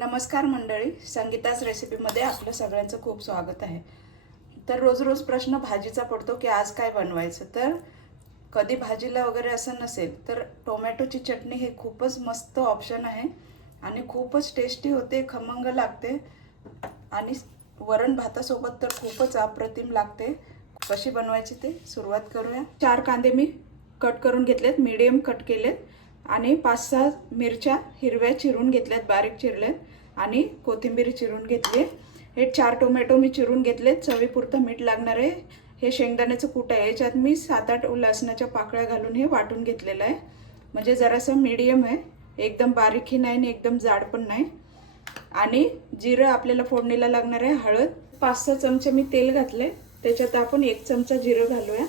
नमस्कार मंडळी, संगीताच रेसिपीमध्ये आपलं सगळ्यांचं खूप स्वागत आहे. तर रोज रोज प्रश्न भाजीचा पडतो की आज काय बनवायचं. तर कधी भाजीला वगैरे असं नसेल तर टोमॅटोची चटणी हे खूपच मस्त ऑप्शन आहे आणि खूपच टेस्टी होते, खमंग लागते आणि वरण भातासोबत तर खूपच अप्रतिम लागते. कशी बनवायची ते सुरुवात करूया. 4 कांदे मी कट करून घेतलेत, मीडियम कट केलेत आणि 5-6 मिरच्या हिरव्या चिरून घेतल्यात, बारीक चिरल्यात आणि कोथिंबीर चिरून घेतली. हे 4 टोमॅटो मी चिरून घेतलेत. चवीपुरतं मीठ लागणार आहे. हे शेंगदाण्याचं कूट आहे, याच्यात मी 7-8 लसणाच्या पाकळ्या घालून हे वाटून घेतलेलं आहे. म्हणजे जरासं मीडियम आहे, एकदम बारीकही नाही आणि एकदम जाड पण नाही. आणि जिरं आपल्याला फोडणीला लागणार आहे. हळद 5-6 चमचे मी तेल घातले, त्याच्यात आपण 1 चमचा जिरं घालूया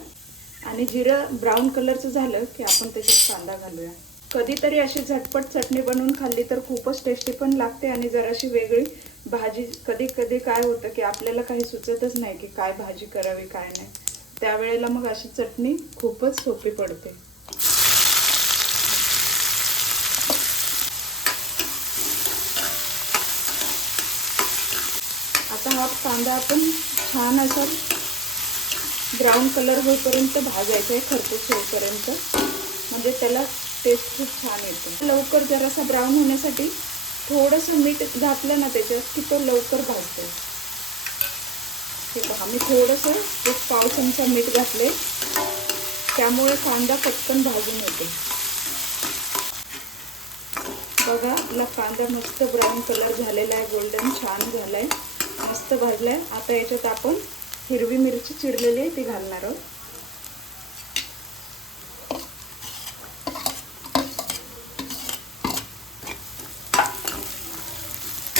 आणि जिरं ब्राऊन कलरचं झालं की आपण त्याच्यात कांदा घालूया. कधीतरी अशी झटपट चटणी बनवून खाल्ली तर खूपच टेस्टी पण लागते आणि जराशी वेगळी भाजी. कधी कधी काय होतं की आपल्याला काही सुचतच नाही की काय भाजी करावी काय नाही, त्यावेळेला मग अशी चटणी खूपच सोपी पडते. आता हा कांदा आपण छान असा ब्राऊन कलर होईपर्यंत भाजायचा आहे, खरपूस होईपर्यंत, म्हणजे त्याला टेस्ट खूप छान येते. लवकर जरासा ब्राऊन होण्यासाठी थोडंसं मीठ घातलं ना त्याच्यात की तो लवकर भाजतो. हे पहा, मी थोडंसं 1 पाव चमचा मीठ घातले, त्यामुळे कांदा पटकन भाजून येते. बघा, आपला कांदा मस्त ब्राऊन कलर झालेला आहे, गोल्डन छान झालाय, मस्त भाजलाय. आता याच्यात आपण हिरवी मिरची चिरलेली आहे ती घालणार आहोत.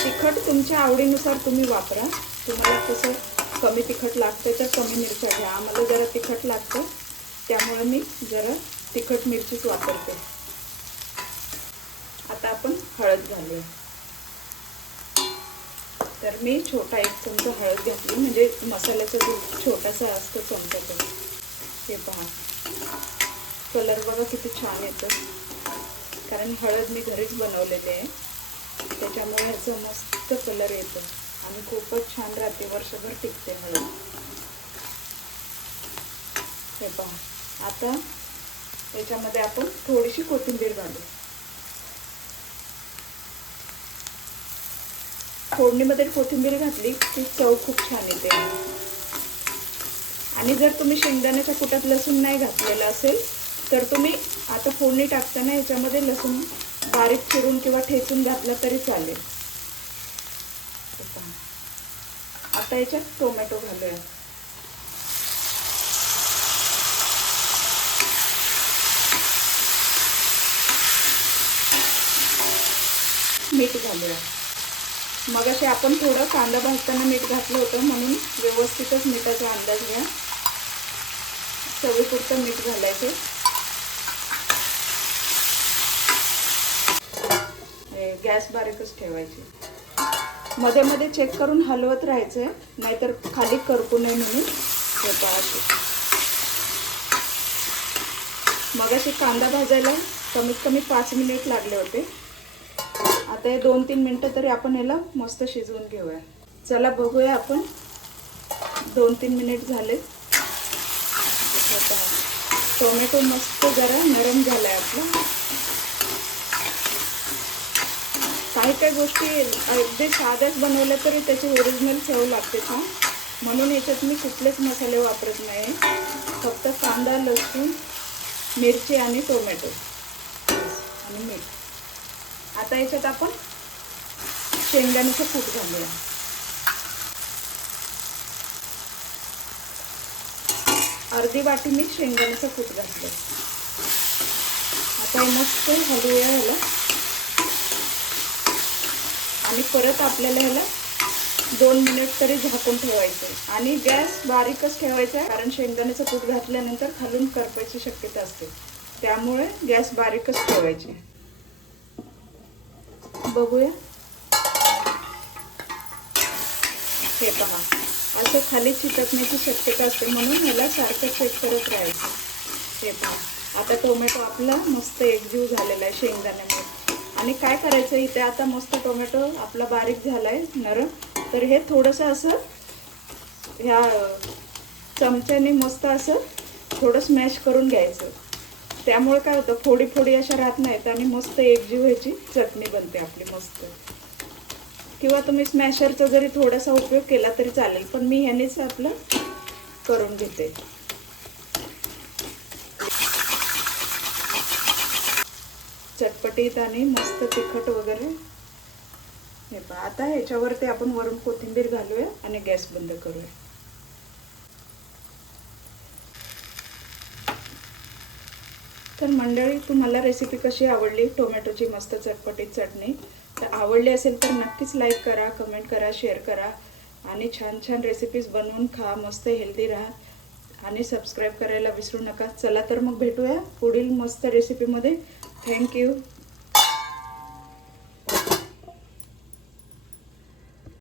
तिखट तुमच्या आवडीनुसार तुम्ही वापरा. तुम्हाला कसं कमी तिखट लागतं तर कमी मिरच्या घ्या. आम्हाला जरा तिखट लागतं, त्यामुळे मी जरा तिखट मिरचीच वापरते. आता आपण हळद घालूया. तर मी छोटा 1 चमचा हळद घातली, म्हणजे मसाल्याचा जो छोटासा असतो चमचा तो. हे पहा, कलर बघा किती छान येतो, कारण हळद मी घरीच बनवलेली आहे, त्याच्यामुळे ह्याचा मस्त कलर येतो आणि खूपच छान राहते, वर्षभर टिकते हळद. हे पहा, आता याच्यामध्ये आपण थोडीशी कोथिंबीर घालू. फोडणीमध्ये कोथिंबीर घातली की चव खूप छान येते. आणि जर तुम्ही शेंगदाण्याच्या कुटात लसूण नाही घातलेला असेल तर तुम्ही आता फोडणी टाकताना याच्यामध्ये लसूण बारीक चिरून किंवा ठेचून घातला तरी चालेल. आता याच्यात टोमॅटो घालूया. मीठ घालूया. मगाशी आपण थोडं कांदा भाजताना मीठ घातलं होतं, म्हणून व्यवस्थितच मिठाचा अंदाज घ्या. चवीपुरतं मीठ घालायचं. गॅस बारीकच ठेवायची. मध्ये मध्ये चेक करून हलवत राहायचं, नाहीतर खाली करपू नये म्हणून. हे पहा, मगाशी कांदा भाजायला कमीत कमी 5 मिनिट लागले होते. आता हे 2-3 मिनिटं तरी आपण याला मस्त शिजवून घेऊया. चला बघूया आपण. 2-3 मिनिट झाले. टोमॅटो मस्त जरा नरम झालाय आपला. काही काही गोष्टी अगदी साध्याच बनवल्या तरी त्याची ओरिजिनल चव लागते छान, म्हणून याच्यात मी कुठलेच मसाले वापरत नाही. फक्त कांदा, लसूण, मिरची आणि टोमॅटो आणि मीठ. आता याच्यात आपण शेंगदाण्याचं कूट घालूया. अर्धी वाटी मी शेंगदाण्याचं कूट घातलं. आता मस्त हलवूया ह्याला आणि परत आपल्याला ह्याला 2 मिनिट तरी झाकून ठेवायचं आणि गॅस बारीकच ठेवायचा आहे, कारण शेंगदाण्याचं कूट घातल्यानंतर खालून करपायची शक्यता असते, त्यामुळे गॅस बारीकच ठेवायची. बघूया. हे पहा, असं खाली चिटकण्याची शक्यता असते, म्हणून ह्याला सारखं चेक करत राहायचं. हे पहा, आता टोमॅटो आपला मस्त एकजीव झालेला आहे शेंगदाण्यामुळे. आणि काय करायचं, इथे आता मस्त टोमॅटो आपला बारीक झालाय नरम, तर हे थोडंसं असं ह्या चमच्याने मस्त असं थोडं स्मॅश करून घ्यायचं. त्यामुळे काय होतं, फोडी फोडी अशा राहत नाहीत आणि मस्त एकजीव ह्याची चटणी बनते आपली मस्त. किंवा तुम्ही स्मॅशरचा जरी थोडासा उपयोग केला तरी चालेल, पण मी ह्यानेच आपलं करून घेते. चटपटीत आणि मस्त तिखट वगैरे. हे पहा, आता ह्याच्यावरती आपण वरून कोथिंबीर घालूया आणि गॅस बंद करूया. तर मंडळी, तुम्हाला रेसिपी कशी आवडली, टोमॅटोची मस्त चटपटीत चटणी, तर आवडली असेल तर नक्कीच लाईक करा, कमेंट करा, शेअर करा आणि छान छान रेसिपीज बनवून खा, मस्त हेल्दी राहा आणि सबस्क्राईब करायला विसरू नका. चला तर मग भेटूया पुढील मस्त रेसिपीमध्ये. थँक्यू.